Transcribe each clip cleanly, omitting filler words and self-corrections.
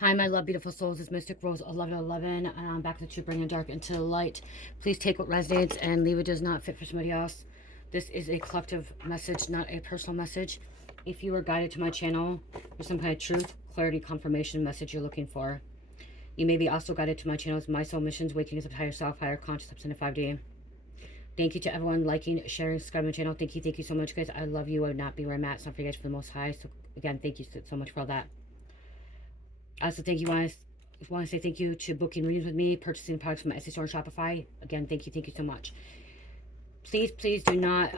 Hi, my love, beautiful souls. It's Mystic Rose 1111, and I'm back to bring the dark into the light. Please take what resonates and leave what does not fit for somebody else. This is a collective message, not a personal message. If you are guided to my channel for some kind of truth, clarity, confirmation message you're looking for, you may be also guided to my channel's My Soul Missions, Waking Us Up Higher Self, Higher Conscious, Up in 5D. Thank you to everyone liking, sharing, subscribing to my channel. Thank you so much, guys. I love you. I would not be where I'm at. It's not for you guys, for the Most High. So, again, thank you so much for all that. I also thank you, want to say thank you to booking readings with me, purchasing products from my Etsy store and Shopify. Again, thank you so much. Please do not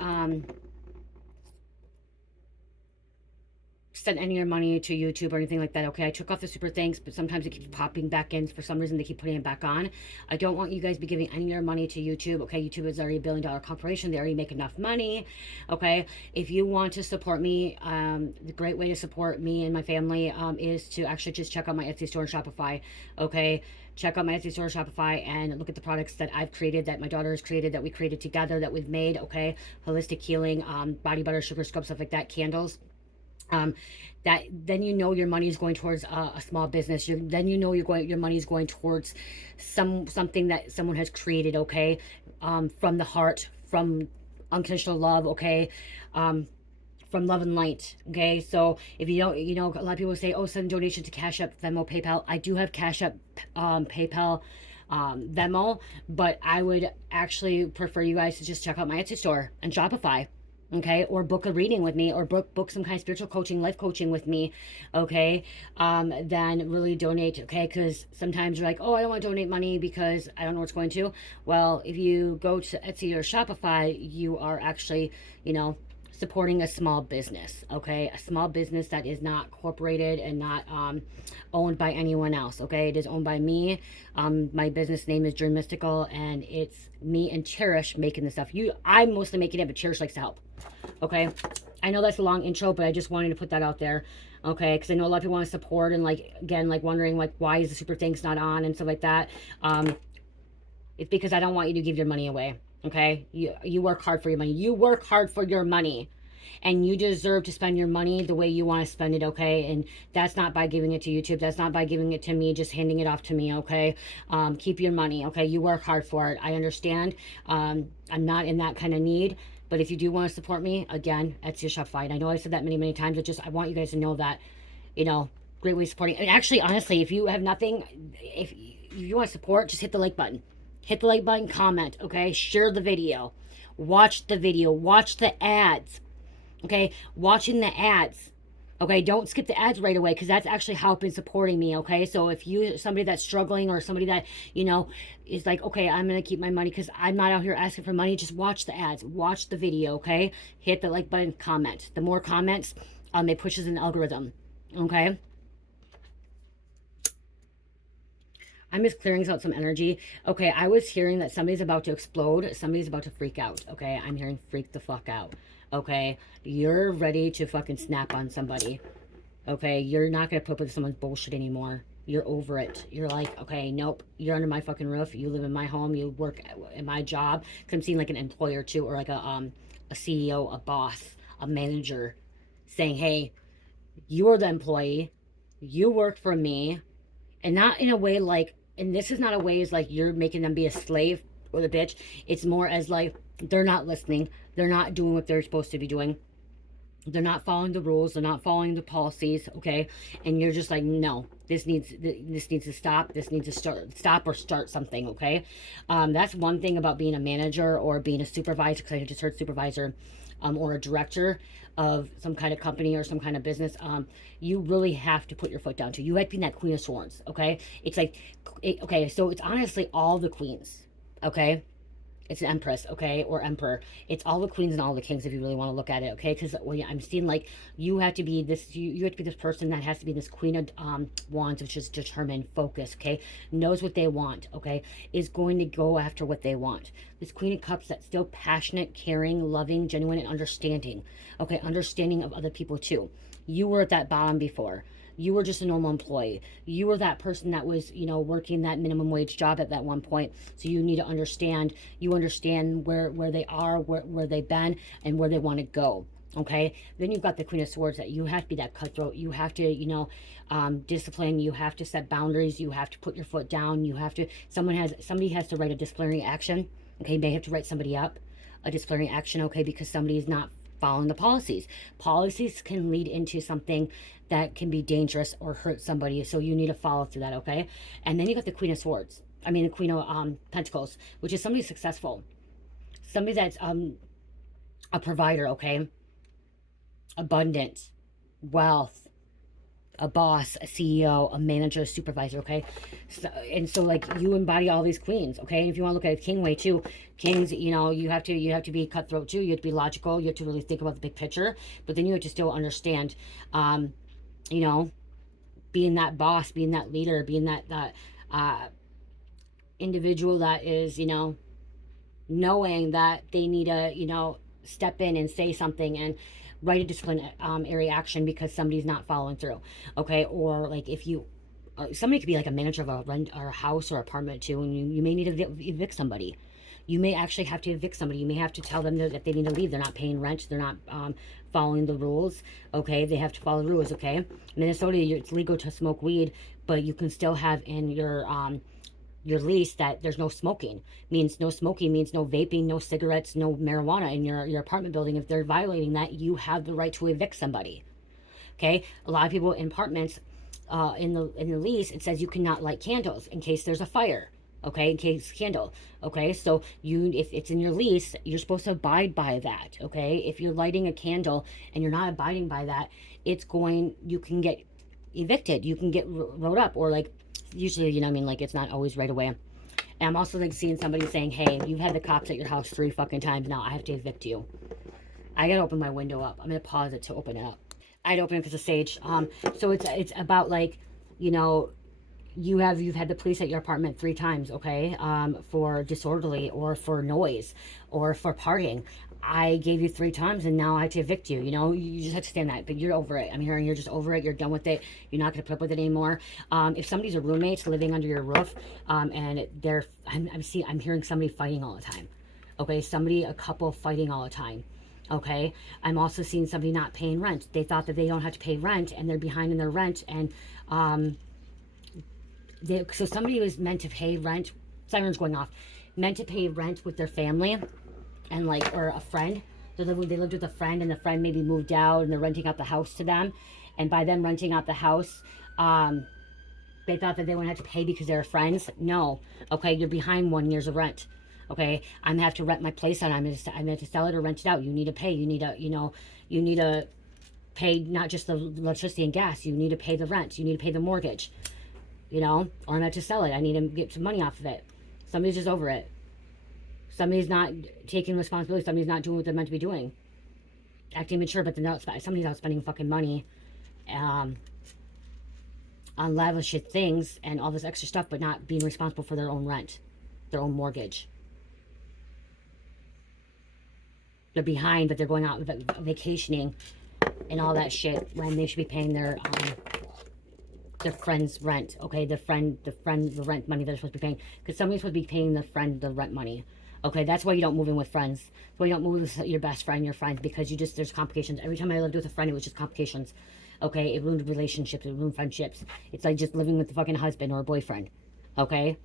send any of your money to YouTube or anything like that, okay? I took off the super thanks, but sometimes it keeps popping back in. For some reason, they keep putting it back on. I don't want you guys to be giving any of your money to YouTube, okay? YouTube is already $1 billion corporation. They already make enough money, okay? If you want to support me, the great way to support me and my family is to actually just check out my Etsy store and Shopify, okay? Check out my Etsy store, Shopify, and look at the products that I've created, that my daughter has created, that we created together, that we've made, okay? Holistic healing, body butter, sugar scrub, stuff like that, candles. That then you know your money is going towards a small business. Then you know your money is going towards something that someone has created, okay? From the heart, from unconditional love, okay? From love and light, okay? So if you don't, a lot of people say, oh, send donation to Cash App, Venmo, PayPal. I do have Cash App, PayPal, Venmo, but I would actually prefer you guys to just check out my Etsy store and Shopify, okay? Or book a reading with me, or book some kind of spiritual coaching, life coaching with me, okay? Then really donate, okay? Because sometimes you're like, oh, I don't want to donate money because I don't know what's going to. Well, if you go to Etsy or Shopify, you are actually, supporting a small business, okay? A small business that is not corporated and not owned by anyone else, okay? It is owned by me. My business name is Dream Mystical, and it's me and Cherish making the stuff. I'm mostly making it, but Cherish likes to help, okay? I know that's a long intro, but I just wanted to put that out there, okay? Because I know a lot of people want to support and, again, wondering, why is the super thanks not on and stuff like that. It's because I don't want you to give your money away, okay? You work hard for your money. You work hard for your money. And you deserve to spend your money the way you want to spend it, okay? And that's not by giving it to YouTube. That's not by giving it to me, just handing it off to me, okay? Keep your money, okay? You work hard for it. I understand. I'm not in that kind of need. But if you do want to support me, again, Etsy or Shopify. And I know I said that many times, but I want you guys to know that, great way of supporting. And actually, honestly, if you have nothing, if you want to support, just hit the like button. Hit the like button, comment, okay? Share the video. Watch the video. Watch the ads, okay? Watching the ads, okay? Don't skip the ads right away, because that's actually helping supporting me, okay? So if somebody that's struggling, or somebody that, is like, okay, I'm going to keep my money because I'm not out here asking for money, just watch the ads. Watch the video, okay? Hit the like button, comment. The more comments, it pushes an algorithm, okay? I'm just clearing out some energy. Okay, I was hearing that somebody's about to explode. Somebody's about to freak out. Okay, I'm hearing freak the fuck out. Okay, you're ready to fucking snap on somebody. Okay, you're not going to put up with someone's bullshit anymore. You're over it. You're like, okay, nope. You're under my fucking roof. You live in my home. You work in my job. Cause I'm seeing like an employer too, or like a CEO, a boss, a manager saying, hey, you are the employee. You work for me. And not in a way and this is not a way as you're making them be a slave or the bitch. It's more as they're not listening. They're not doing what they're supposed to be doing. They're not following the rules. They're not following the policies, okay? And you're just like, no, this needs to stop. This needs to stop or start something, okay? That's one thing about being a manager or being a supervisor, because I just heard supervisor, or a director of some kind of company or some kind of business. You really have to put your foot down too. You have to be that Queen of Swords, okay? It's okay, so it's honestly all the queens, okay? It's an empress, okay, or emperor. It's all the queens and all the kings if you really want to look at it, okay? Because when I'm seeing you have to be this, you have to be this person that has to be this queen of wands, which is determined, focused, okay, knows what they want, okay, is going to go after what they want. This queen of cups that's still passionate, caring, loving, genuine, and understanding, okay, understanding of other people too. You were at that bottom before. You were just a normal employee. You were that person that was, working that minimum wage job at that one point. So you need to understand, where they are, where they've been, and where they want to go. Okay, then you've got the Queen of Swords, that you have to be that cutthroat. You have to, you know, discipline. You have to set boundaries. You have to put your foot down. You have to, somebody has to write a disciplinary action. Okay, they have to write somebody up, a disciplinary action. Okay, because somebody is not following the policies. Policies can lead into something that can be dangerous or hurt somebody. So you need to follow through that. Okay, and then you got the Queen of Swords. I mean, the Queen of Pentacles, which is somebody successful, somebody that's a provider. Okay, abundance, wealth, a boss, a CEO, a manager, a supervisor, okay? So, and so like you embody all these queens, okay? And if you want to look at it king way too, kings, you know, you have to be cutthroat too. You have to be logical. You have to really think about the big picture, but then you have to still understand, you know, being that boss, being that leader, being that individual that is, you know, knowing that they need to, you know, step in and say something and write a disciplinary action because somebody's not following through. Okay, or like if you, somebody could be like a manager of a rent or a house or apartment too, and you may need to evict somebody. You may actually have to evict somebody. You may have to tell them that they need to leave. They're not paying rent. They're not following the rules. Okay, they have to follow the rules. Okay, Minnesota, it's legal to smoke weed, but you can still have in your lease that there's no smoking. Means no smoking means no vaping, no cigarettes, no marijuana in your apartment building. If they're violating that, you have the right to evict somebody. Okay, a lot of people in apartments, in the lease, it says you cannot light candles in case there's a fire. Okay, in case candle. Okay, so if it's in your lease, you're supposed to abide by that. Okay, if you're lighting a candle and you're not abiding by that, you can get evicted. You can get wrote up, or like, usually, you know what I mean, like it's not always right away. And I'm also like seeing somebody saying, hey, you've had the cops at your house 3 fucking times, now I have to evict you. I gotta open my window up. I'm gonna pause it to open it up. I'd open it because of Sage. So it's about like, you know, you've had the police at your apartment 3 times, okay, for disorderly or for noise or for partying. I gave you 3 times and now I have to evict you. You know, you just have to stand that, but you're over it. I'm hearing you're just over it. You're done with it. You're not going to put up with it anymore. If somebody's a roommate living under your roof, and I'm hearing somebody fighting all the time. Okay, a couple fighting all the time. Okay, I'm also seeing somebody not paying rent. They thought that they don't have to pay rent and they're behind in their rent, and so somebody was meant to pay rent, siren's going off, meant to pay rent with their family and like, or a friend. So they lived with a friend and the friend maybe moved out and they're renting out the house to them. And by them renting out the house, they thought that they wouldn't have to pay because they're friends. No. Okay, you're behind 1 year's of rent. Okay, I'm gonna have to rent my place out. I'm gonna to sell it or rent it out. You need to pay. You need to, you know, you need to pay not just the electricity and gas. You need to pay the rent. You need to pay the mortgage. You know, or I'm going to sell it. I need to get some money off of it. Somebody's just over it. Somebody's not taking responsibility. Somebody's not doing what they're meant to be doing. Acting mature, but somebody's out spending fucking money on lavish things and all this extra stuff, but not being responsible for their own rent, their own mortgage. They're behind, but they're going out vacationing and all that shit when they should be paying their friend's rent. Okay, the rent money they're supposed to be paying, because somebody's supposed to be paying the friend the rent money. Okay, that's why you don't move in with friends. That's why you don't move with your best friend, your friends, because there's complications. Every time I lived with a friend, it was just complications. Okay, it ruined relationships, it ruined friendships. It's like just living with the fucking husband or a boyfriend. Okay,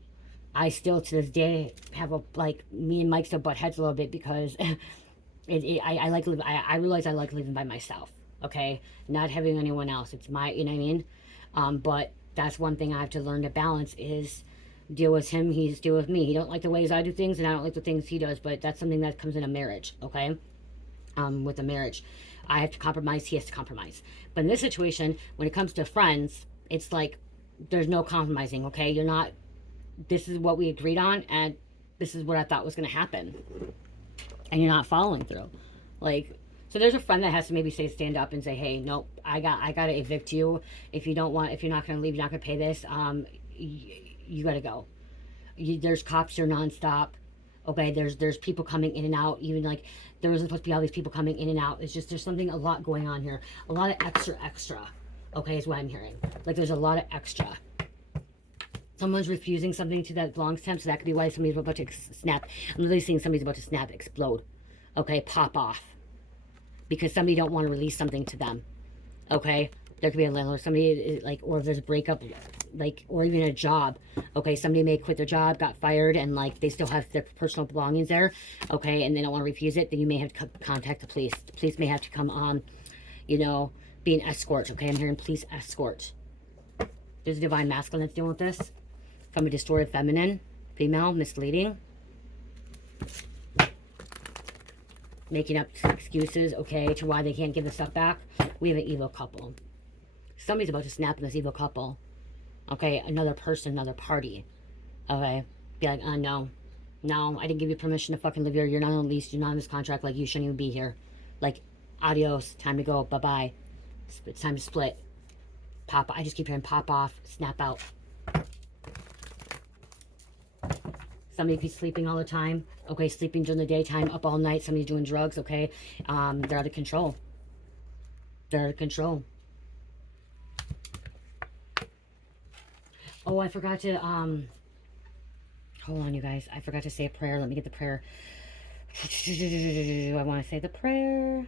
I still to this day have me and Mike still butt heads a little bit because I like living. I realize I like living by myself. Okay, not having anyone else. It's my, you know what I mean. But that's one thing I have to learn to balance is deal with him, he's deal with me. He don't like the ways I do things and I don't like the things he does, but that's something that comes in a marriage, okay? With a marriage, I have to compromise, he has to compromise. But in this situation, when it comes to friends, it's like there's no compromising, okay? You're not, this is what we agreed on and this is what I thought was going to happen. And you're not following through. Like, so there's a friend that has to maybe stand up and say, hey, nope, I got to evict you. If you're not going to leave, you're not going to pay this, you got to go. There's cops here nonstop. Okay, there's people coming in and out. Even like there wasn't supposed to be all these people coming in and out. It's just there's a lot going on here. A lot of extra. Okay, is what I'm hearing. Like there's a lot of extra. Someone's refusing something that belongs to them, so that could be why somebody's about to snap. I'm literally seeing somebody's about to snap, explode. Okay, pop off. because somebody don't want to release something to them. Okay, there could be a landlord, somebody like, or if there's a breakup, like, or even a job. Okay, somebody may quit their job, got fired, and like they still have their personal belongings there. Okay, and they don't want to refuse it. Then you may have to contact the police. The police may have to come on, you know, be an escort. Okay, I'm hearing police escort. There's a divine masculine that's dealing with this, from a distorted feminine, female, misleading, making up excuses, okay, to why they can't give the stuff back. We have an evil couple. Somebody's about to snap in this evil couple. Okay, another person, another party. Okay, be like, no, I didn't give you permission to fucking live here. You're not on lease. You're not on this contract. Like, you shouldn't even be here. Like, adios. Time to go. Bye-bye. It's time to split. Pop. I just keep hearing pop off, snap out. Somebody be sleeping all the time. Okay, sleeping during the daytime, up all night. Somebody's doing drugs. Okay, they're out of control. They're out of control. Oh, I forgot to, hold on, you guys. I forgot to say a prayer. Let me get the prayer. I want to say the prayer.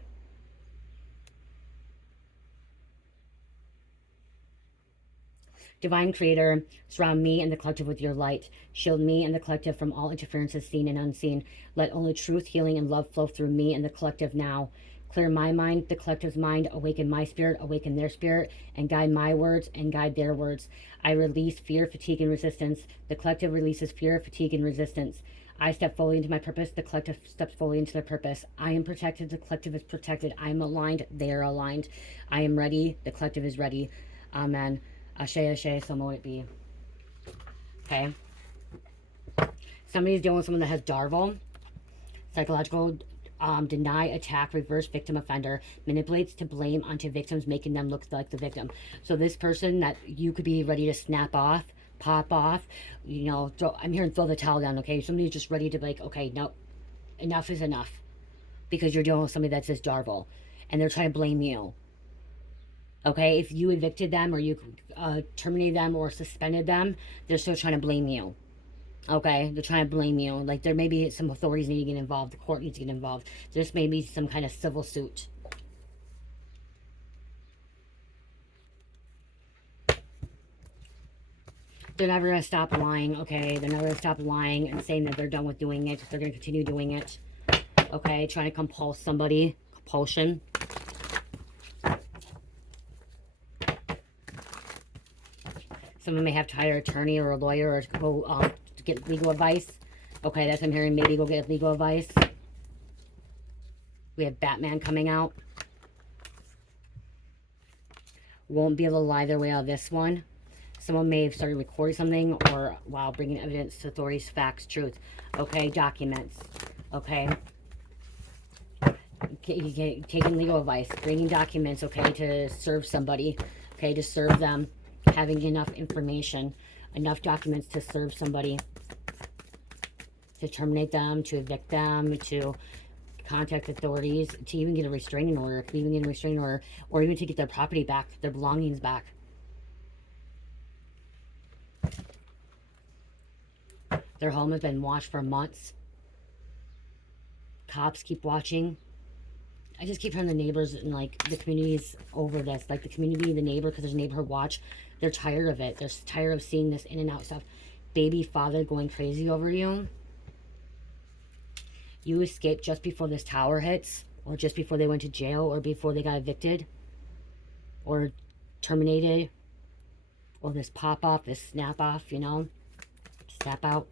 Divine Creator, surround me and the collective with your light. Shield me and the collective from all interferences seen and unseen. Let only truth, healing, and love flow through me and the collective now. Clear my mind, the collective's mind, awaken my spirit, awaken their spirit, and guide my words and guide their words. I release fear, fatigue, and resistance. The collective releases fear, fatigue, and resistance. I step fully into my purpose. The collective steps fully into their purpose. I am protected. The collective is protected. I am aligned. They are aligned. I am ready. The collective is ready. Amen. Ashe, ashe, so mote it be. Okay. Somebody's dealing with someone that has Darvel. Psychological deny, attack, reverse victim offender. Manipulates to blame onto victims, making them look like the victim. So this person that you could be ready to snap off, pop off, you know, I'm hearing throw the towel down, okay? Somebody's just ready to be like, okay, no, enough is enough. Because you're dealing with somebody that says Darvel. And they're trying to blame you. Okay, if you evicted them or you terminated them or suspended them, they're still trying to blame you. Okay, they're trying to blame you. Like, there may be some authorities need to get involved. The court needs to get involved. There's maybe some kind of civil suit. They're never going to stop lying, okay? They're never going to stop lying and saying that they're done with doing it. They're going to continue doing it. Okay, trying to compulse somebody. Compulsion. Someone may have to hire an attorney or a lawyer or to go to get legal advice. Okay, that's what I'm hearing. Maybe go get legal advice. We have Batman coming out. Won't be able to lie their way out of this one. Someone may have started recording something or, wow, bringing evidence to authorities, facts, truth. Okay, documents. Okay. Taking legal advice. Bringing documents, okay, to serve somebody. Okay, to serve them. Having enough information, enough documents to serve somebody, to terminate them, to evict them, to contact authorities, to even get a restraining order, to even get a restraining order, or even to get their property back, their belongings back. Their home has been watched for months. Cops keep watching. I just keep hearing the neighbors and like the communities over this, like the community, the neighbor, because there's a neighborhood watch. They're tired of it. They're tired of seeing this in and out stuff. Baby father going crazy over you. You escaped just before this tower hits, or just before they went to jail, or before they got evicted, or terminated, or this pop off, this snap off, you know, snap out.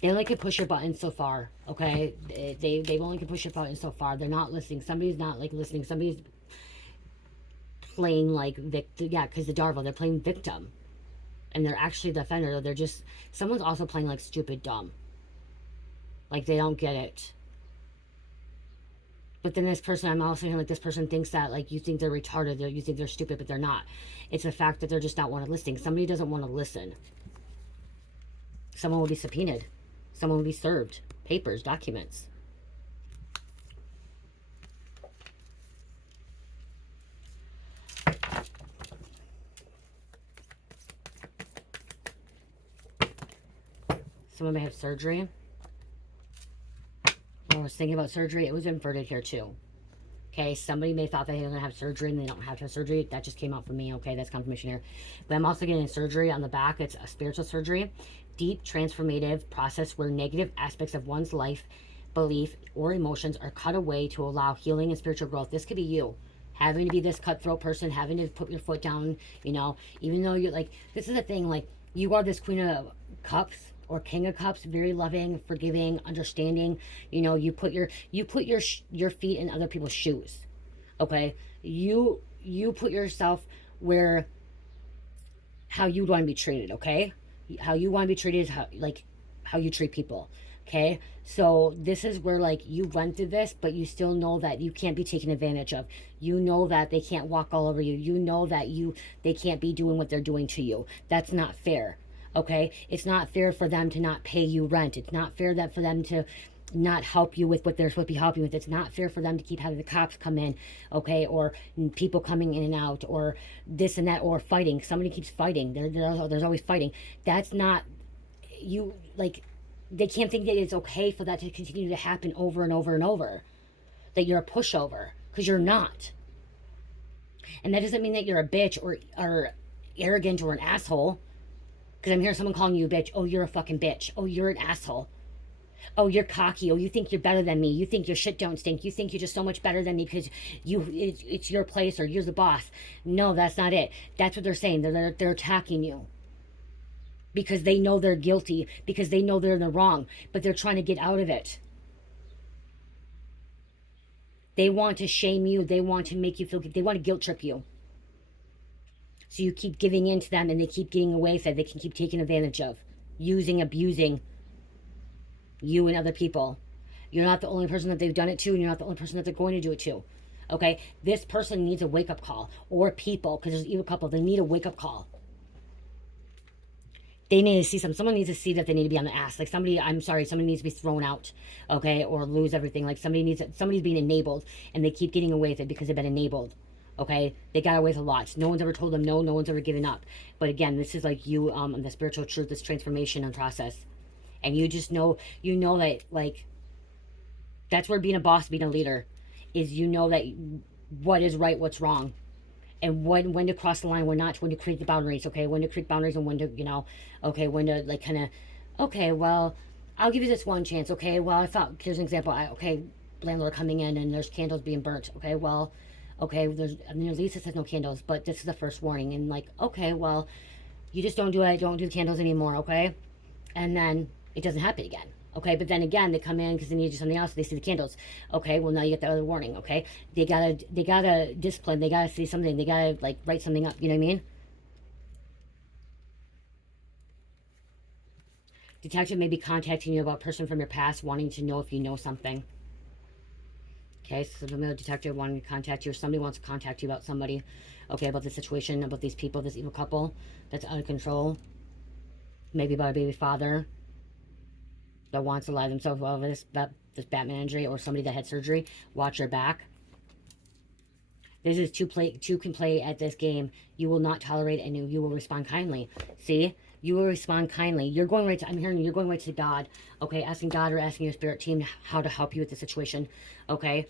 They only can push your button so far, okay? They only can push your button so far. They're not listening. Somebody's not like listening. Somebody's playing like victim. Yeah, because the Darvel, they're playing victim. And they're actually the offender. They're just, someone's also playing like stupid dumb. Like they don't get it. But then this person, I'm also hearing like this person thinks that like you think they're retarded, you think they're stupid, but they're not. It's the fact that they're just not want to listen. Somebody doesn't want to listen. Someone will be subpoenaed. Someone will be served. Papers, documents. Someone may have surgery. I was thinking about surgery. It was inverted here too. Okay, somebody may have thought that they were going to have surgery and they don't have to have surgery. That just came out for me. Okay, that's confirmation here. But I'm also getting surgery on the back. It's a spiritual surgery. Deep transformative process where negative aspects of one's life, belief, or emotions are cut away to allow healing and spiritual growth. This could be you. Having to be this cutthroat person, having to put your foot down, you know, even though you're like, this is the thing, like, you are this Queen of Cups or King of Cups, very loving, forgiving, understanding. You know, you put your feet in other people's shoes. Okay, you put yourself where how you want to be treated. Okay, how you want to be treated is how you treat people. Okay, so this is where like you went through this, but you still know that you can't be taken advantage of. You know that they can't walk all over you. You know that they can't be doing what they're doing to you. That's not fair. Okay, it's not fair for them to not pay you rent. It's not fair that for them to not help you with what they're supposed to be helping with. It's not fair for them to keep having the cops come in, okay, or people coming in and out, or this and that, or fighting. Somebody keeps fighting. There's always fighting. That's not you. Like, they can't think that it's okay for that to continue to happen over and over and over. That you're a pushover, because you're not. And that doesn't mean that you're a bitch or arrogant or an asshole. Because I'm hearing someone calling you a bitch. Oh, you're a fucking bitch. Oh, you're an asshole. Oh, you're cocky. Oh, you think you're better than me. You think your shit don't stink. You think you're just so much better than me because it's your place or you're the boss. No, that's not it. That's what they're saying. They're attacking you because they know they're guilty, because they know they're in the wrong, but they're trying to get out of it. They want to shame you. They want to make you feel. They want to guilt trip you. So you keep giving in to them, and they keep getting away with it. They can keep taking advantage of, abusing you and other people. You're not the only person that they've done it to, and you're not the only person that they're going to do it to. Okay? This person needs a wake-up call. Or people, because there's even a couple, they need a wake-up call. They need to see something. Someone needs to see that they need to be on the ass. Like somebody needs to be thrown out, okay, or lose everything. Like somebody's being enabled, and they keep getting away with it because they've been enabled. Okay, they got away with a lot. No one's ever told them no. No one's ever given up. But again, this is like you, the spiritual truth, this transformation and process, and you just know, that like that's where being a boss, being a leader, is that what is right, what's wrong, and when to cross the line, when not, when to create the boundaries, okay, when to create boundaries and when to, okay, when to like kind of, okay, well, I'll give you this one chance, okay, well, I thought, here's an example, okay, landlord coming in and there's candles being burnt, okay, well, okay, at least it says no candles, but this is the first warning, and like, okay, well, you just don't do the candles anymore, okay, and then it doesn't happen again. Okay, but then again, they come in because they need to do something else. They see the candles. Okay, well now you get the other warning. Okay, they gotta discipline. They gotta see something. They gotta like write something up. You know what I mean? Detective may be contacting you about a person from your past, wanting to know if you know something. Okay, so the detective wanting to contact you, or somebody wants to contact you about somebody. Okay, about the situation, about these people, this evil couple that's out of control. Maybe about a baby father that wants to lie themselves over this Batman injury, or somebody that had surgery. Watch your back. This is two can play at this game. You will not tolerate, and you will respond kindly. See, you will respond kindly. You're going right to. I'm hearing you're going right to God. Okay, asking God or asking your spirit team how to help you with the situation. Okay,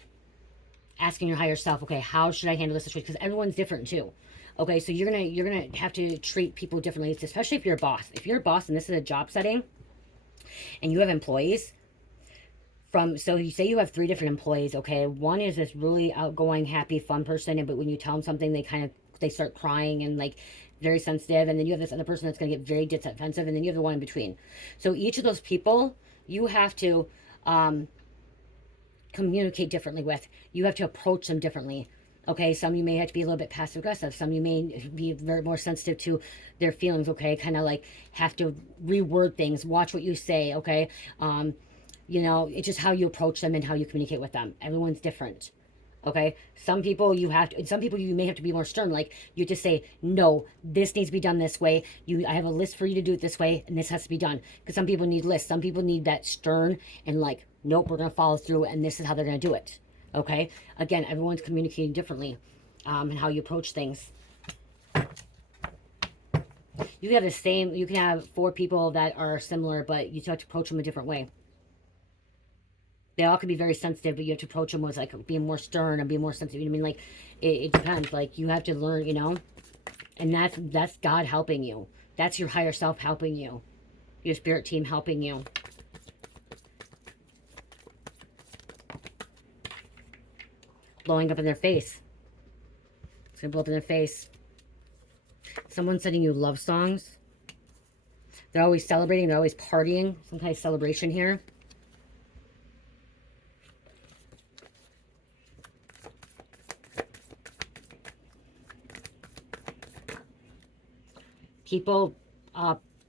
asking your higher self. Okay, how should I handle this situation? Because everyone's different too. Okay, so you're gonna have to treat people differently, especially if you're a boss. If you're a boss and this is a job setting, and you have employees so you say you have 3 different employees, okay? One is this really outgoing, happy, fun person, but when you tell them something, they start crying and like very sensitive, and then you have this other person that's going to get very defensive, and then you have the one in between. So each of those people you have to communicate differently with. You have to approach them differently. Okay, some you may have to be a little bit passive aggressive. Some you may be very more sensitive to their feelings. Okay, kind of like have to reword things. Watch what you say. Okay, it's just how you approach them and how you communicate with them. Everyone's different. Okay, some people you may have to be more stern. Like you just say, no, this needs to be done this way. I have a list for you to do it this way, and this has to be done. Because some people need lists. Some people need that stern and like, nope, we're gonna follow through, and this is how they're gonna do it. Okay, again, everyone's communicating differently, and how you approach things. You can have 4 people that are similar, but you have to approach them a different way. They all could be very sensitive, but you have to approach them with like being more stern and being more sensitive. You know what I mean? Like it depends. Like you have to learn, you know. And that's God helping you. That's your higher self helping you. Your spirit team helping you. Blowing up in their face. It's gonna blow up in their face. Someone sending you love songs. They're always celebrating. They're always partying. Some kind of celebration here. People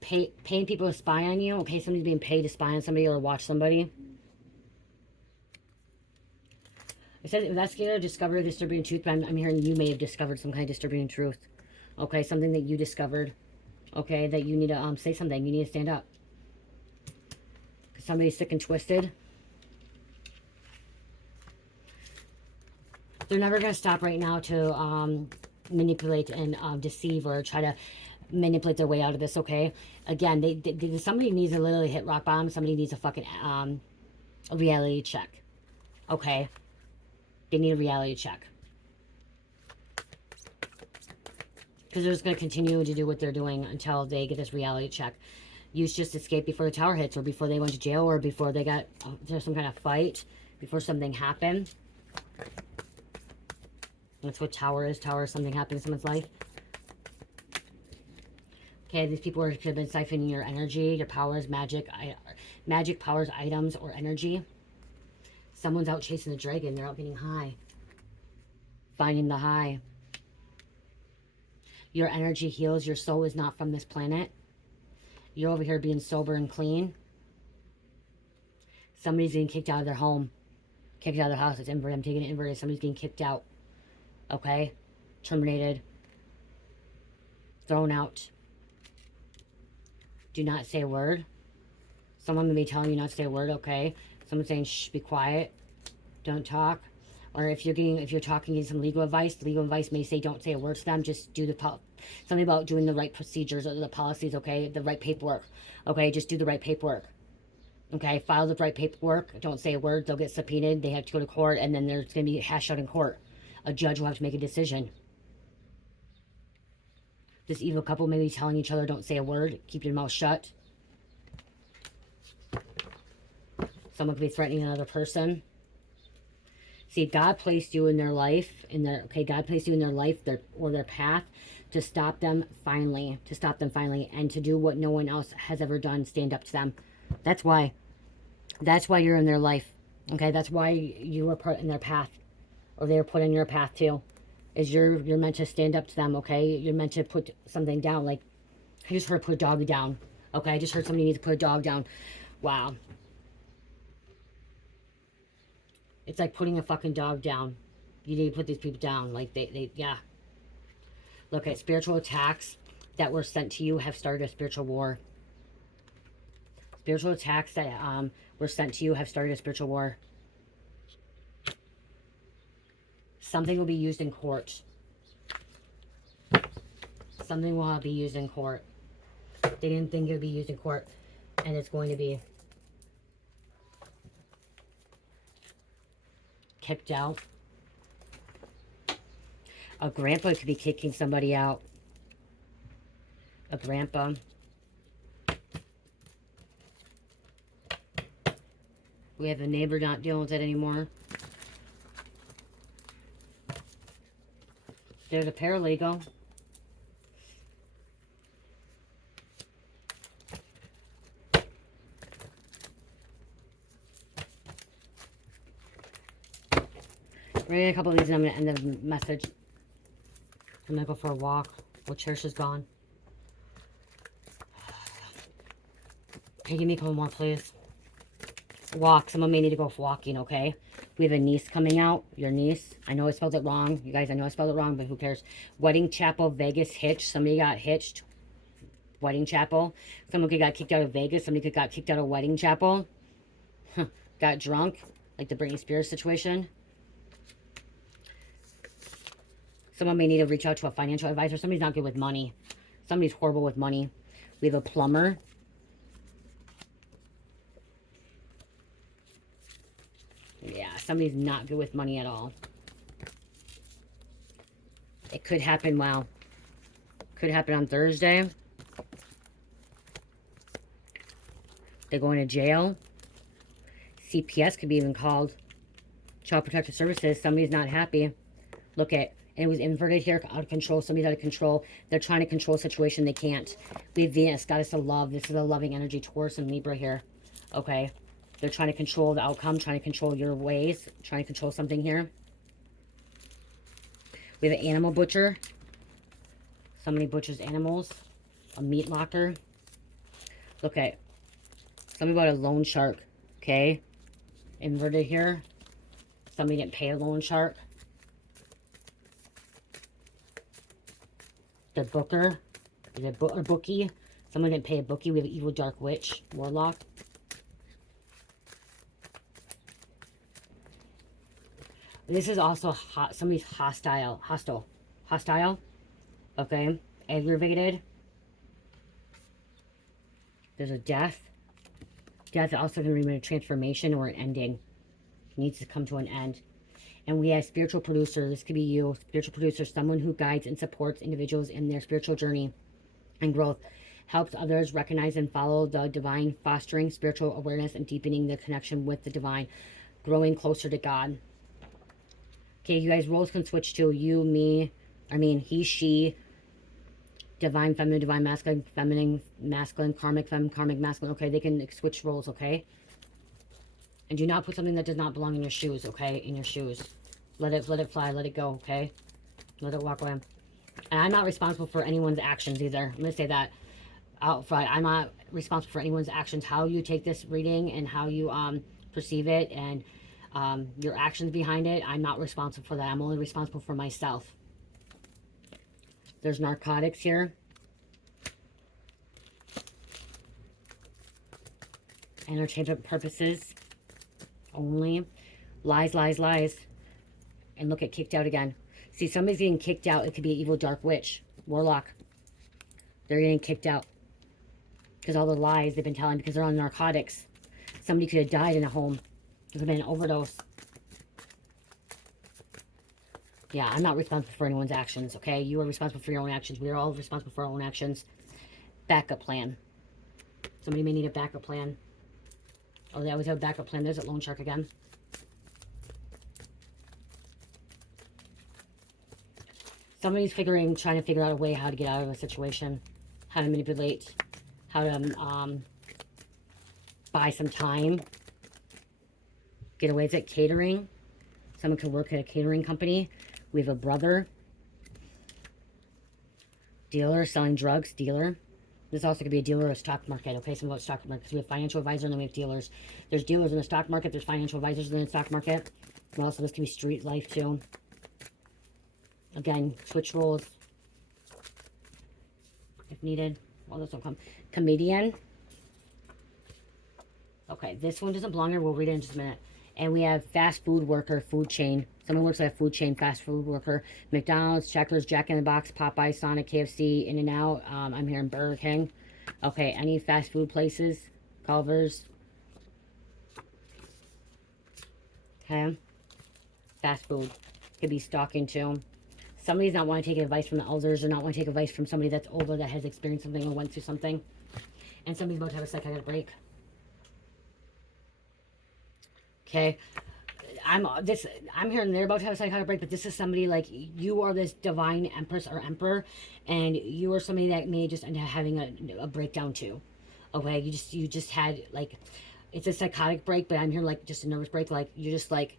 paying people to spy on you. Okay, somebody's being paid to spy on somebody or watch somebody. It says investigator discovered a disturbing truth, but I'm hearing you may have discovered some kind of disturbing truth. Okay, something that you discovered. Okay, that you need to say something. You need to stand up. Because somebody's sick and twisted. They're never going to stop right now to manipulate and deceive or try to manipulate their way out of this, okay? Again, somebody needs to literally hit rock bottom. Somebody needs a fucking a reality check, okay? They need a reality check. Because they're just going to continue to do what they're doing until they get this reality check. You just escape before the tower hits, or before they went to jail, or before they got there's some kind of fight, before something happened. That's what tower is. Tower is something happening in someone's life. Okay, these people could have been siphoning your energy, your powers, magic powers, items, or energy. Someone's out chasing the dragon. They're out getting high. Finding the high. Your energy heals. Your soul is not from this planet. You're over here being sober and clean. Somebody's getting kicked out of their home. Kicked out of their house. It's inverted. I'm taking it inverted. Somebody's getting kicked out. Okay? Terminated. Thrown out. Do not say a word. Someone may be telling you not to say a word, okay? Someone's saying, shh, be quiet. Don't talk. Or if you're talking in some legal advice may say don't say a word to them. Just do something about doing the right procedures or the policies, okay? The right paperwork, okay? Just do the right paperwork, okay? File the right paperwork. Don't say a word. They'll get subpoenaed. They have to go to court, and then there's going to be hashed out in court. A judge will have to make a decision. This evil couple may be telling each other don't say a word. Keep your mouth shut. Someone could be threatening another person. See, God placed you in their life, God placed you in their life, their path, to stop them finally, and to do what no one else has ever done, stand up to them. That's why you're in their life, okay? That's why you were put in their path, or they were put in your path too, is you're meant to stand up to them, okay? You're meant to put something down, like, I just heard put a dog down, okay? I just heard somebody needs to put a dog down. Wow. It's like putting a fucking dog down. You need to put these people down. Like, yeah. Look at spiritual attacks that were sent to you have started a spiritual war. Spiritual attacks that were sent to you have started a spiritual war. Something will be used in court. Something will be used in court. They didn't think it would be used in court, and it's going to be. Kicked out. A grandpa could be kicking somebody out. A grandpa. We have a neighbor not dealing with it anymore. There's a paralegal. We're going to get a couple of these and I'm going to end the message. I'm going to go for a walk. Well, Cherish is gone. Okay, give me a couple more, please. Walk. Someone may need to go for walking, okay? We have a niece coming out. Your niece. I know I spelled it wrong. You guys, I know I spelled it wrong, but who cares? Wedding Chapel, Vegas, hitch. Somebody got hitched. Wedding Chapel. Someone could got kicked out of Vegas. Somebody could got kicked out of Wedding Chapel. Got drunk. Like the Britney Spears situation. Someone may need to reach out to a financial advisor. Somebody's not good with money. Somebody's horrible with money. We have a plumber. somebody's not good with money at all. It could happen, wow. Could happen on Thursday. They're going to jail. CPS could be even called. Child Protective Services. Somebody's not happy. Look at, and it was inverted here, out of control. Somebody's out of control. They're trying to control a situation. They can't. We have Venus, goddess of love. This is a loving energy, Taurus and Libra here. Okay. They're trying to control the outcome, trying to control your ways, trying to control something here. We have an animal butcher. Somebody butchers animals. A meat locker. Look at, somebody bought a loan shark. Okay. Inverted here. Somebody didn't pay a loan shark. The booker. Is it a bookie? Someone didn't pay a bookie. We have an evil dark witch. Warlock. This is also hot. Somebody's hostile. Hostile. Okay. Aggravated. There's a death. Death also can mean a transformation or an ending. It needs to come to an end. And we have spiritual producer. This could be you. Spiritual producer. Someone who guides and supports individuals in their spiritual journey and growth. Helps others recognize and follow the divine. Fostering spiritual awareness and deepening their connection with the divine. Growing closer to God. Okay, you guys, roles can switch to you, me, he, she, divine feminine, divine masculine, feminine, masculine, karmic feminine, karmic masculine. Okay, they can switch roles, okay? And do not put something that does not belong in your shoes, okay? In your shoes. Let it fly, let it go, okay? Let it walk away. And I'm not responsible for anyone's actions either. I'm going to say that out front. I'm not responsible for anyone's actions. How you take this reading and how you perceive it and your actions behind it, I'm not responsible for that. I'm only responsible for myself. There's narcotics here. Entertainment purposes only. Lies, lies, lies. And look at kicked out again. See, somebody's getting kicked out. It could be an evil dark witch. Warlock. They're getting kicked out. Because all the lies they've been telling because they're on narcotics. Somebody could have died in a home. It could have been an overdose. Yeah, I'm not responsible for anyone's actions, okay? You are responsible for your own actions. We are all responsible for our own actions. Backup plan. Somebody may need a backup plan. Oh, they always have a backup plan. There's that loan shark again. Somebody's trying to figure out a way how to get out of a situation. How to manipulate. How to buy some time. Get away with it. Catering. Someone could work at a catering company. We have a brother. Dealer. Selling drugs. Dealer. This also could be a dealer or a stock market. Okay, some about stock market. So we have financial advisor and then we have dealers. There's dealers in the stock market. There's financial advisors in the stock market. And also this could be street life too. Again, switch roles if needed. Well, this will come. Comedian. Okay, this one doesn't belong here. We'll read it in just a minute. And we have fast food worker, food chain. Someone works at a food chain, fast food worker. McDonald's, Checkers, Jack in the Box, Popeye, Sonic, KFC, In-N-Out. I'm here in Burger King. Okay, any fast food places? Culver's. Okay. Fast food. Could be stalking too. Somebody's not want to take advice from the elders or not want to take advice from somebody that's older that has experienced something or went through something. And somebody's about to have a psychotic break. Okay. I'm hearing they're about to have a psychotic break, but this is somebody like you are this divine empress or emperor, and you are somebody that may just end up having a breakdown too. Okay, you just had like it's a psychotic break, but I'm hearing like just a nervous break, like you're just like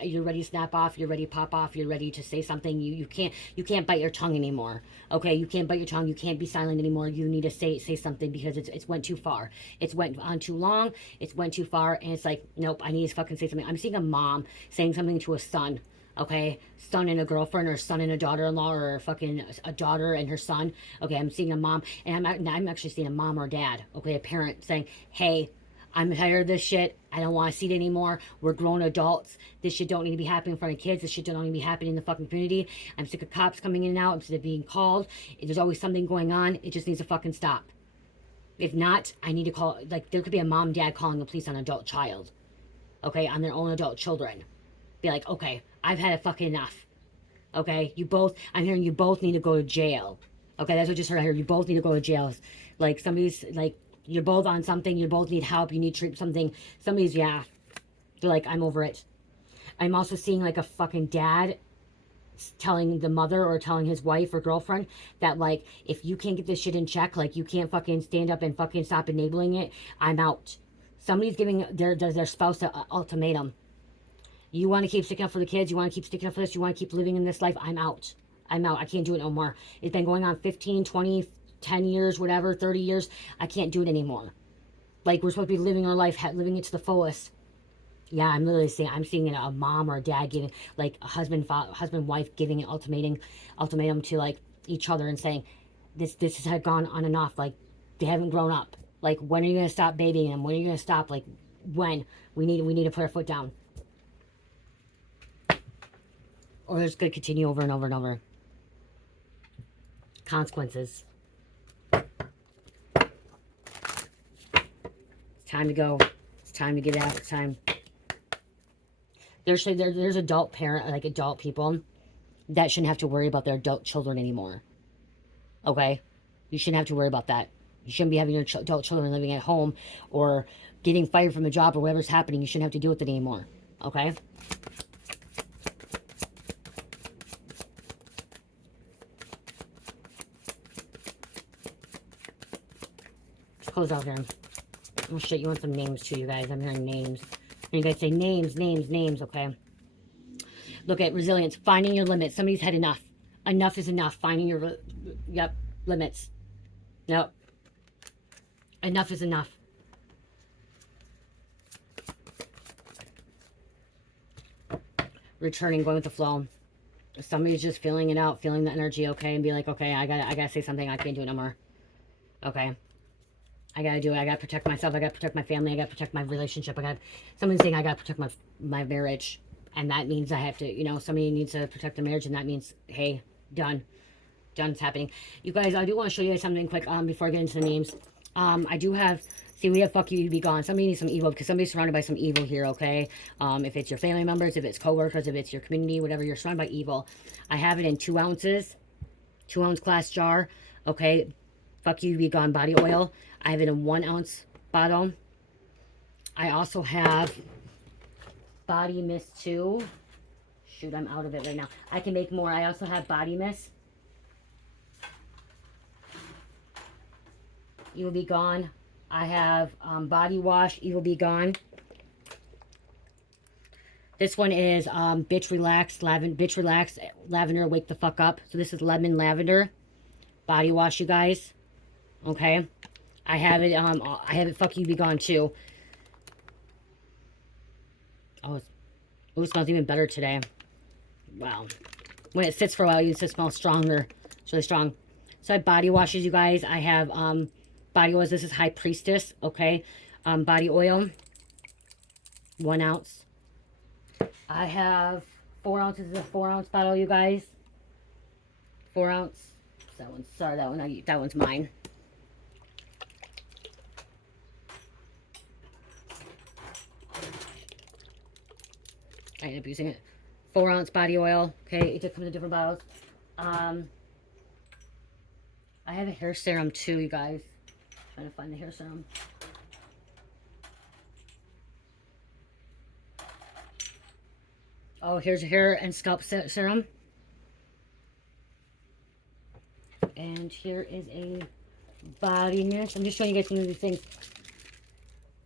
you're ready to snap off, you're ready to pop off, you're ready to say something. You can't bite your tongue anymore. Okay, you can't bite your tongue, you can't be silent anymore. You need to say something because it's went too far. It's went on too long, it's went too far, and it's like, nope, I need to fucking say something. I'm seeing a mom saying something to a son. Okay, son and a girlfriend, or son and a daughter-in-law, or fucking a daughter and her son. Okay, I'm seeing a mom, and I'm actually seeing a mom or dad. Okay, a parent saying, hey, I'm tired of this shit. I don't want to see it anymore. We're grown adults. This shit don't need to be happening in front of kids. This shit don't need to be happening in the fucking community. I'm sick of cops coming in and out. I'm sick of being called. There's always something going on. It just needs to fucking stop. If not, I need to call, like, there could be a mom, dad calling the police on an adult child. okay, on their own adult children. Be like, okay, I've had it fucking enough. Okay, you both, I'm hearing you both need to go to jail. Okay, that's what I just heard. I heard you both need to go to jail. Like somebody's like, you're both on something, you both need help, you need treat something. Somebody's, yeah, they're like, I'm over it. I'm also seeing like a fucking dad telling the mother or telling his wife or girlfriend that like, if you can't get this shit in check, like you can't fucking stand up and fucking stop enabling it, I'm out. Somebody's giving their spouse an ultimatum. You want to keep sticking up for the kids, you want to keep sticking up for this, you want to keep living in this life, I'm out. I'm out. I can't do it no more. It's been going on 15, 20, 10 years, whatever, 30 years. I can't do it anymore. Like, we're supposed to be living our life, living it to the fullest. Yeah, I'm literally seeing, I'm seeing a mom or a dad giving, like, a husband, wife giving an ultimatum to, like, each other and saying, this has gone on and off. Like, they haven't grown up. Like, when are you going to stop babying them? When are you going to stop? Like, when? We need to put our foot down. Or it's going to continue over and over and over. Consequences. It's time to go. It's time to get out. It's time. There's adult people that shouldn't have to worry about their adult children anymore. Okay? You shouldn't have to worry about that. You shouldn't be having your adult children living at home or getting fired from a job or whatever's happening. You shouldn't have to deal with it anymore. Okay? Close out here. Oh shit, you want some names too, you guys. I'm hearing names. And you guys say names, okay? Look at resilience. Finding your limits. Somebody's had enough. Enough is enough. Finding your, limits. Yep. Enough is enough. Returning, going with the flow. Somebody's just feeling it out, feeling the energy, okay? And be like, okay, I gotta say something. I can't do it no more. Okay? I gotta do it. I gotta protect myself. I gotta protect my family. I gotta protect my relationship. Someone's saying I gotta protect my marriage. And that means I have to, somebody needs to protect the marriage. And that means, hey, done. Done's happening. You guys, I do want to show you guys something quick before I get into the names. I do have, we have fuck you, be gone. Somebody needs some evil because somebody's surrounded by some evil here, okay? If it's your family members, if it's coworkers, if it's your community, whatever, you're surrounded by evil. I have it in 2 ounces, 2 ounce glass jar, okay? Fuck you, be gone body oil. I have it in 1 ounce bottle. I also have body mist too. Shoot, I'm out of it right now. I can make more. I also have body mist. Evil Be Gone. I have body wash. Evil Be Gone. This one is Bitch Relax, Lavender, Wake the Fuck Up. So this is lemon lavender body wash, you guys. Okay. I have it Fuck You Be Gone too. Oh, it smells even better today. Wow. When it sits for a while, you just smell stronger. It's really strong. So I have body washes, you guys. I have body oils. This is High Priestess, okay? Body oil, 1 ounce. I have 4 ounces of a 4 ounce bottle, you guys. 4 ounce. That one's, sorry, that one's mine. I end up using it. 4 ounce body oil. Okay, it just comes in different bottles. I have a hair serum too, you guys. Trying to find the hair serum. Oh, here's a hair and scalp serum. And here is a body mist. I'm just showing you guys some of these things.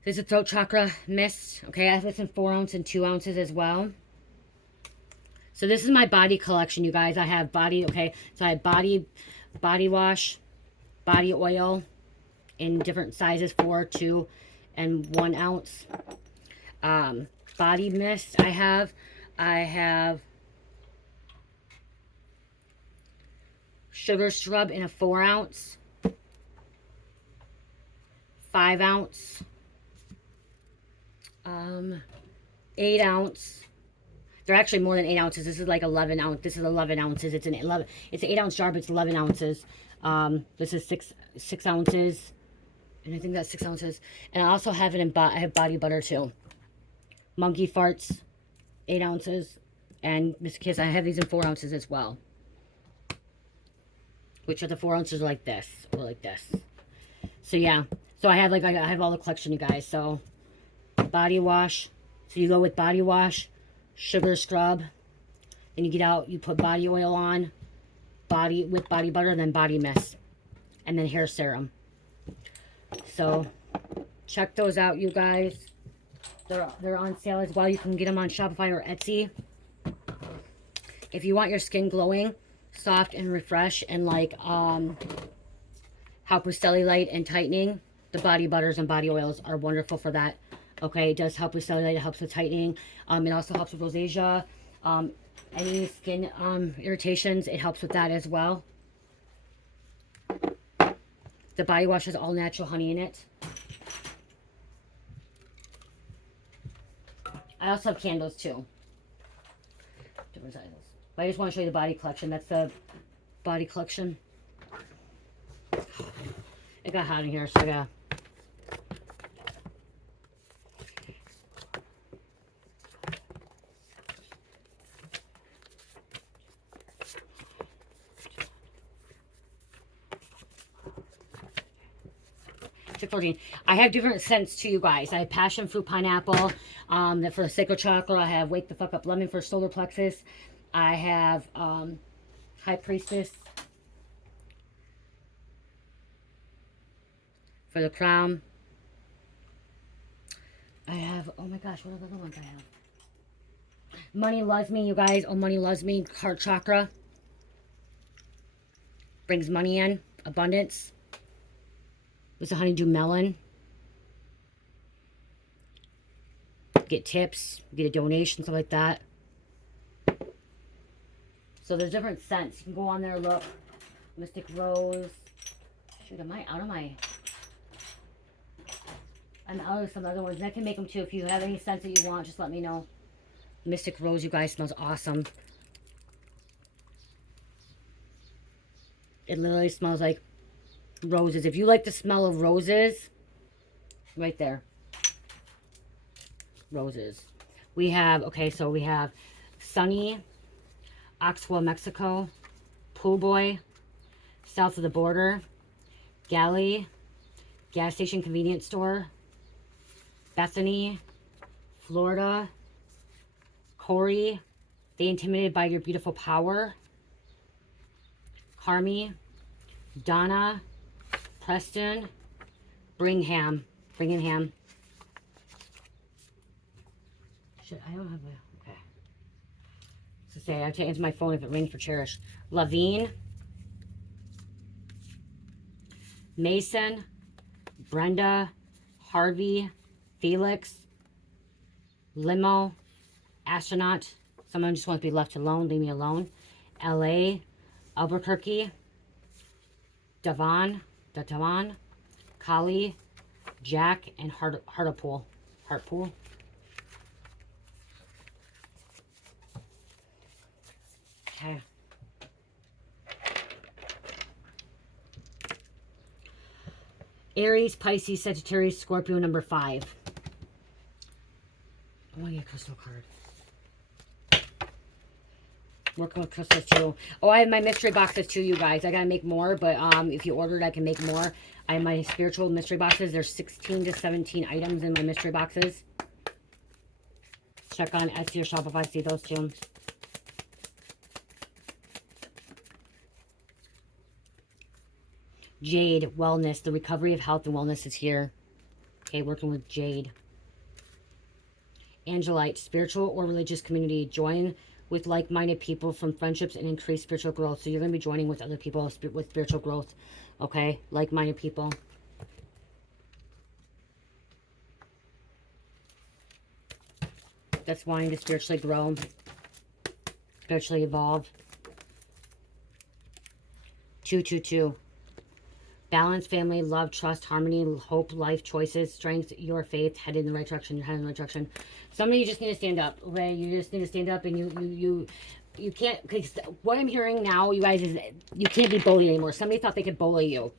This is a throat chakra mist. Okay, I have this in 4 ounce and 2 ounces as well. So this is my body collection, you guys. I have body, okay. So I have body wash, body oil in different sizes, 4, 2, and 1 ounce. Body mist I have sugar scrub in a 4 ounce, 5 ounce, 8 ounce. They're actually more than 8 ounces. This is like 11 ounce. This is 11 ounces. It's an 8 ounce jar, but it's 11 ounces. This is 6 ounces. And I think that's 6 ounces. And I also have it in I have body butter too. Monkey farts, 8 ounces. And Miss Kiss, I have these in 4 ounces as well. Which are the 4 ounces like this, or like this. So yeah, so I have all the collection, you guys. So body wash. So you go with body wash, sugar scrub, then you get out, you put body oil on, body butter, then body mist, and then hair serum. So check those out, you guys. They're on sale as well. You can get them on Shopify or Etsy. If you want your skin glowing, soft and refresh, and like help with cellulite and tightening, the body butters and body oils are wonderful for that. Okay, it does help with cellulite, it helps with tightening. It also helps with rosacea. Any skin irritations, it helps with that as well. The body wash has all natural honey in it. I also have candles too. Different sizes. But I just want to show you the body collection. That's the body collection. It got hot in here, so yeah. I have different scents to you guys. I have passion fruit pineapple that for the sacral chakra. I have wake the fuck up lemon for solar plexus. I have high priestess for the crown. I have, oh my gosh, what are the other ones I have? Money loves me, you guys. Oh, money loves me. Heart chakra brings money in, abundance. There's a honeydew melon. Get tips, get a donation, stuff like that. So there's different scents. You can go on there, look. Mystic Rose. Shoot, am I out of my... I'm out of some other ones. And I can make them too. If you have any scents that you want, just let me know. Mystic Rose, you guys, smells awesome. It literally smells like roses. If you like the smell of roses, right there. Roses. We have, okay, so we have Sunny, Oxwell, Mexico, Pool Boy, South of the Border, Galley, Gas Station Convenience Store, Bethany, Florida, Corey, They Intimidated by Your Beautiful Power, Carmi, Donna, Preston, Bringham. Shit, I don't have a, okay. So say I have to answer my phone if it rings for Cherish. Lavine, Mason, Brenda, Harvey, Felix, Limo, Astronaut. Someone just wants to be left alone. Leave me alone. L.A., Albuquerque, Davon, Kali, Jack, and Hartpool. Okay. Aries, Pisces, Sagittarius, Scorpio, number 5. I want to get a crystal card. Working with crystals too. Oh, I have my mystery boxes too, you guys. I gotta make more, but if you ordered, I can make more. I have my spiritual mystery boxes. There's 16 to 17 items in my mystery boxes. Check on Etsy or Shopify. See those too. Jade, wellness. The recovery of health and wellness is here. Okay, working with Jade. Angelite, spiritual or religious community. Join with like-minded people from friendships and increase spiritual growth. So you're going to be joining with other people with spiritual growth. Okay, like-minded people. That's wanting to spiritually grow, spiritually evolve. 222. Balance, family, love, trust, harmony, hope, life, choices, strength, your faith, headed in the right direction. You're heading in the right direction. Some of you just need to stand up, okay? You just need to stand up, and you can't, because what I'm hearing now, you guys, is you can't be bullied anymore. Somebody thought they could bully you,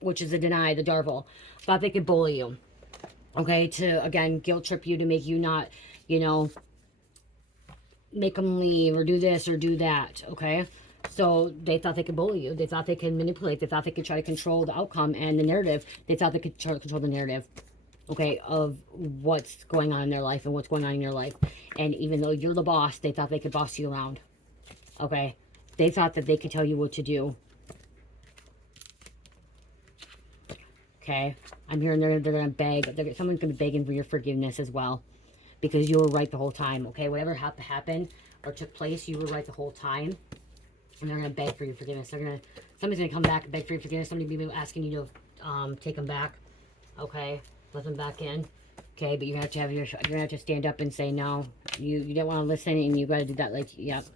which is a deny, the Darvel. Thought they could bully you, Okay, to, again, guilt trip you, to make you not, you know, make them leave or do this or do that, okay? So they thought they could bully you. They thought they could manipulate. They thought they could try to control the outcome and the narrative. They thought they could try to control the narrative, okay, of what's going on in their life and what's going on in your life. And even though you're the boss, they thought they could boss you around, okay? They thought that they could tell you what to do, okay? I'm hearing they're going to beg. Someone's going to be begging for your forgiveness as well, because you were right the whole time, okay? Whatever happened or took place, you were right the whole time. And they're going to beg for your forgiveness. Somebody's going to come back and beg for your forgiveness. Somebody will be asking you to take them back, okay? Let them back in, okay? But you're going to have to stand up and say, no, you don't want to listen, and you got to do that, like, yep.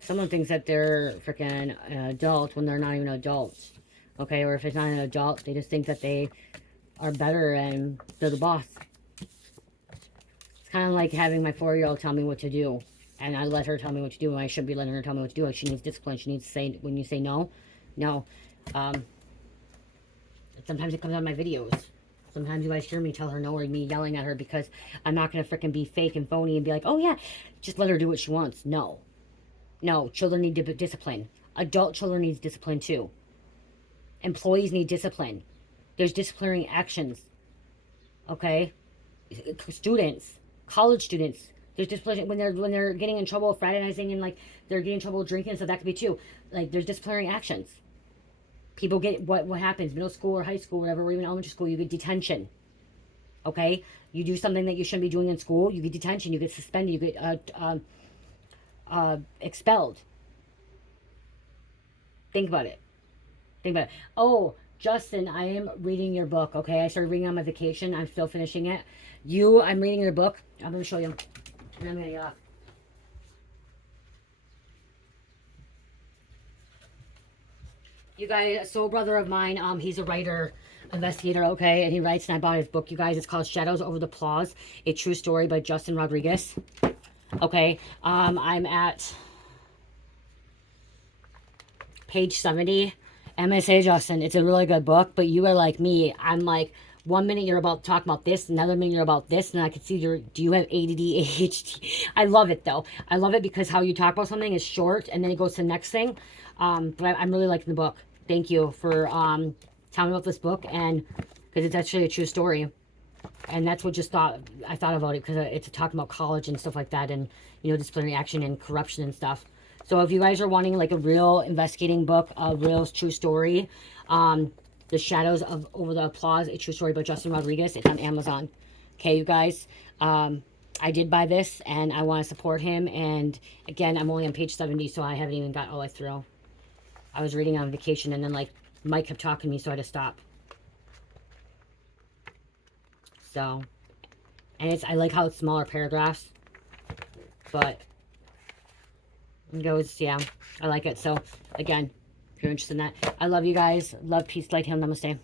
Someone thinks that they're freaking adult when they're not even adults, okay? Or if it's not an adult, they just think that they are better and they're the boss. It's kind of like having my 4-year-old tell me what to do, and I let her tell me what to do, and I shouldn't be letting her tell me what to do. She needs discipline. She needs to say, when you say no, no. Sometimes it comes out of my videos. Sometimes you guys hear me tell her no, or me yelling at her, because I'm not going to freaking be fake and phony and be like, oh yeah, just let her do what she wants. No. No, children need discipline. Adult children need discipline too. Employees need discipline. There's disciplinary actions. Okay? Students, college students, there's discipline when they're getting in trouble fraternizing, and like they're getting in trouble drinking, so that could be too. Like, there's disciplinary actions. People get what happens, middle school or high school, whatever, or even elementary school, you get detention. Okay? You do something that you shouldn't be doing in school, you get detention, you get suspended, you get expelled. Think about it. Think about it. Oh, Justin, I am reading your book, okay? I started reading on my vacation. I'm still finishing it. I'm reading your book. I'm going to show you. And I'm going to get off. You guys, a soul brother of mine, he's a writer, investigator, okay? And he writes, and I bought his book, you guys. It's called Shadows Over the Applause, a true story by Justin Rodriguez. Okay? I'm at page 70. And I say, Justin, it's a really good book, but you are like me. I'm like, 1 minute you're about talking about this, another minute you're about this, and I can see do you have ADD, ADHD? I love it though. I love it because how you talk about something is short, and then it goes to the next thing. But I'm really liking the book. Thank you for telling me about this book, and because it's actually a true story. And that's what I thought about it, because it's talking about college and stuff like that, and, you know, disciplinary action and corruption and stuff. So if you guys are wanting like a real investigating book, a real true story, The Shadows Over the Applause, a true story by Justin Rodriguez, it's on Amazon. Okay, you guys, I did buy this, and I want to support him. And again, I'm only on page 70, so I haven't even got all the way through. I was reading on vacation, and then like Mike kept talking to me, so I had to stop. So, and I like how it's smaller paragraphs, but it goes, yeah, I like it. So again, if you're interested in that, I love you guys. Love, peace, light, heal, namaste.